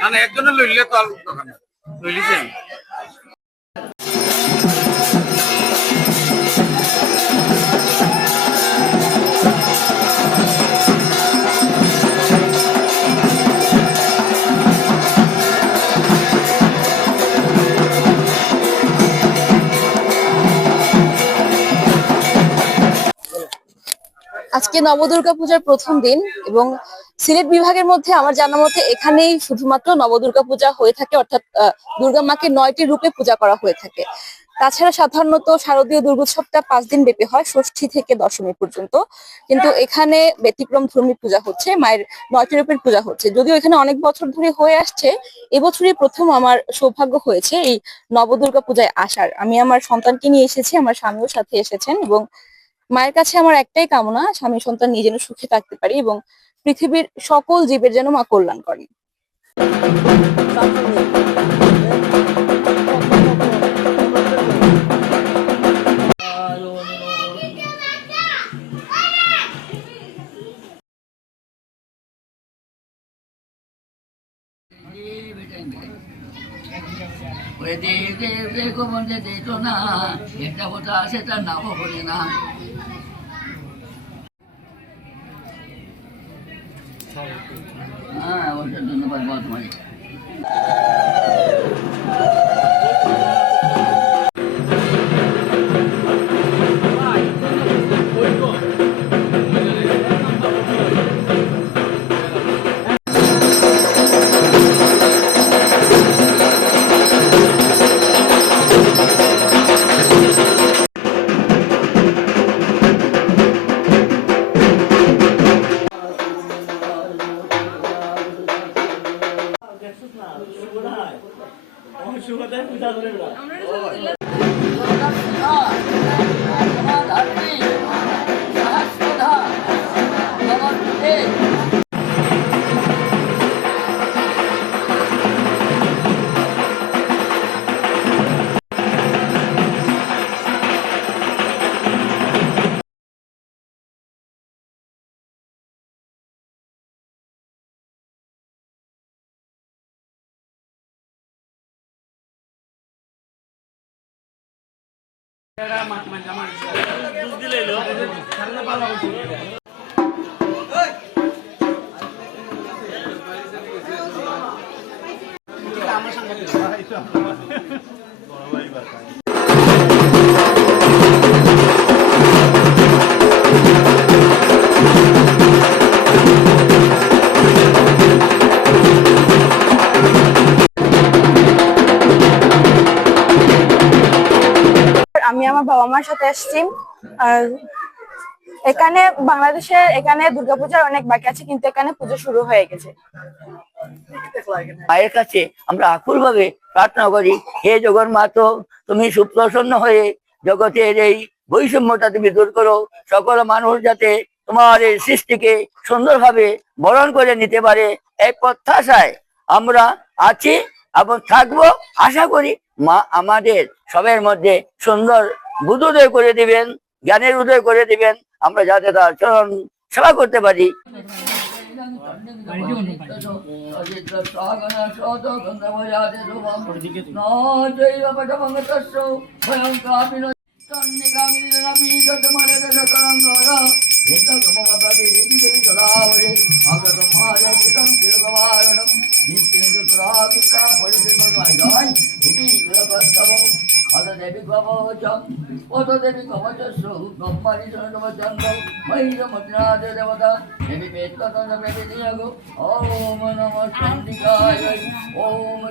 না একজনের লইলে তো আর দরকার না লইলিছেন আজকে নবদুর্গা পূজার প্রথম দিন এবং সিলেট বিভাগের মধ্যে আমার জানা মতে এখানেই শুধুমাত্র নবদুর্গা পূজা হয়ে থাকে, অর্থাৎ দুর্গা মাকে 9টি রূপে পূজা করা হয়ে থাকে। তাছাড়া সাধারণত শারদীয় দুর্গোৎসবটা 5 দিন ব্যাপী হয়, ষষ্ঠী থেকে দশমী পর্যন্ত। কিন্তু এখানে ব্যতিক্রম ধর্মী পূজা হচ্ছে, মায়ের 9টি রূপের পূজা হচ্ছে। যদিও এখানে অনেক বছর ধরে হয়ে আসছে, এবছরই প্রথম আমার সৌভাগ্য হয়েছে এই নবদুর্গা পূজায় আসার। আমি আমার সন্তানকে নিয়ে এসেছি, আমার স্বামীও সাথে এসেছেন এবং মায়ের কাছে আমার একটাই কামনা, স্বামী সন্তান নিয়ে যেন সুখে থাকতে পারি এবং পৃথিবীর সকল জীবের যেন মা কল্যাণ করেন। সেটা নামও বলি না। হ্যাঁ, ওটার ধন্যবাদ বর্তমানে। আমি আমার বাবা মার সাথে আসছি। আর এখানে বাংলাদেশের এখানে দুর্গাপূজার অনেক বাকি আছে, কিন্তু এখানে পুজো শুরু হয়ে গেছে। মায়ের কাছে আমরা আকুল ভাবে প্রার্থনা করি, হে জগন্মাত, তুমি সুপ্রসন্ন হয়ে জগতের এই বৈষম্যটা তুমি দূর করো, সকল মানুষ যাতে তোমার এই সৃষ্টিকে সুন্দরভাবে বরণ করে নিতে পারে, এই প্রত্যাশায় আমরা আছি এবং থাকবো। আশা করি মা আমাদের সবের মধ্যে সুন্দর বুদ্ধ উদয় করে দিবেন, জ্ঞানের উদয় করে দিবেন, আমরা যাতে তার চরণ সেবা করতে পারি। দেবী দেবী দেবতা দেবী ওম নমঃ চণ্ডিকায় ওম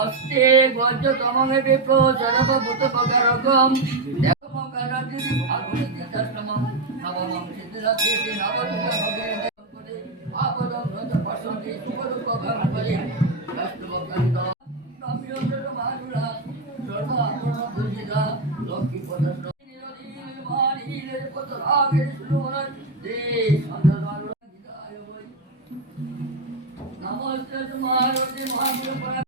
অস্তে গজ্জ তমে বিপ্র সর্বভূত পকারকম দেবমকারাদি ভাগবতী দশমম নবমম সিদ্ধিরাত্রি নবদুর্গা ভগে আপদম নদ পশন্তি সুপরূপ ভগবতি দশমকান্ত নমিয়ন্দ্র মানুরা সর্বাপন্ন দুজিদা লক্ষ্মী পদস্ত নীলনীল মানীলের কত রাগের শুনুন দে সন্ধ্যা নমস্তে তোমারতে মহাপ্রভু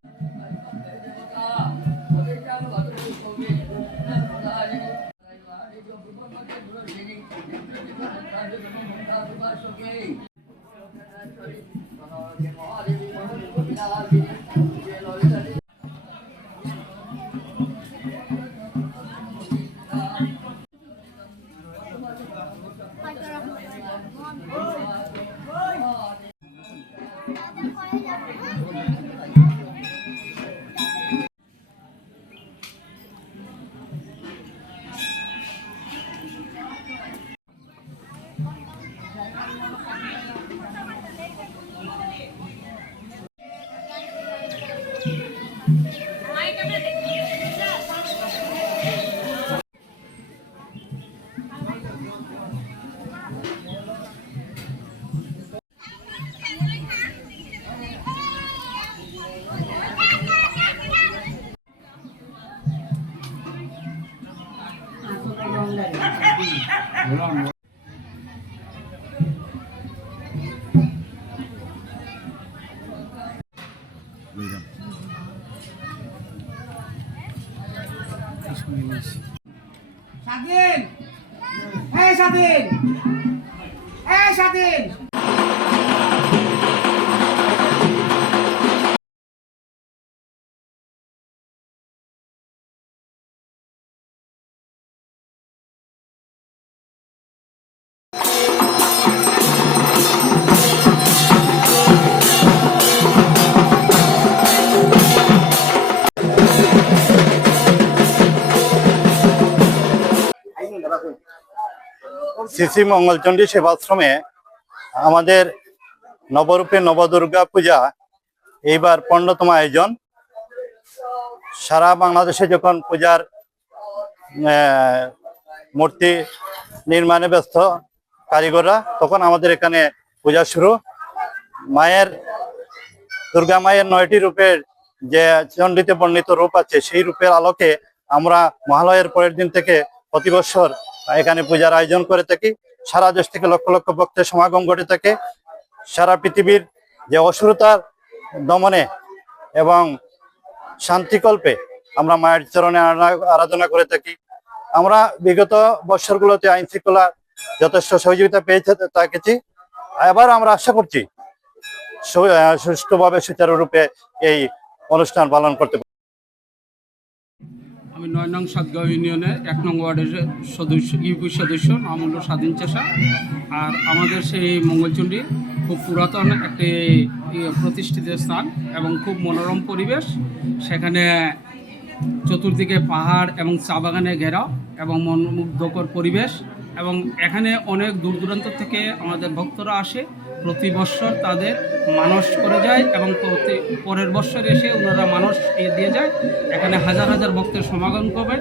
স্বাধীন, এই স্বাধীন, এই স্বাধীন। শ্রী মঙ্গলচণ্ডী সেবাশ্রমে আমাদের নবরূপে নবদুর্গা পূজা এইবার 15তম আয়োজন। সারা বাংলাদেশে যখন পূজার মূর্তি নির্মাণে ব্যস্ত কারিগররা, তখন আমাদের এখানে পূজা শুরু। দুর্গা মায়ের 9টি রূপের যে চণ্ডীতে বর্ণিত রূপ আছে, সেই রূপের আলোকে আমরা মহালয়ের পরের দিন থেকে প্রতি বছর এখানে পূজার আয়োজন করে থাকি। সারা দেশ থেকে লক্ষ লক্ষ ভক্তের সমাগম ঘটে থাকে। সারা পৃথিবীর যে অসুরতার দমনে এবং শান্তিকল্পে আমরা মায়ের চরণে আরাধনা করে থাকি। আমরা বিগত বছরগুলোতে আইন শৃঙ্খলা যথেষ্ট সহযোগিতা পেয়েছে থাকেছি। এবার আমরা আশা করছি সুষ্ঠুভাবে সুচারুরূপে এই অনুষ্ঠান পালন করতে। আমি 9 নং সাতগাঁও ইউনিয়নের 1 নং ওয়ার্ডের সদস্য, ইউপি সদস্য, নাম হলো স্বাধীন চেষা। আর আমাদের সেই মঙ্গলচণ্ডী খুব পুরাতন একটি প্রতিষ্ঠিত স্থান এবং খুব মনোরম পরিবেশ। সেখানে চতুর্দিকে পাহাড় এবং চা বাগানে ঘেরা এবং মনোমুগ্ধকর পরিবেশ। এবং এখানে অনেক দূর দূরান্ত থেকে আমাদের ভক্তরা আসে, প্রতি বৎসর তাদের মানস করে যায় এবং পরের বৎসর এসে ওনারা মানস দিয়ে যায়। এখানে হাজার হাজার ভক্তের সমাগম করবে।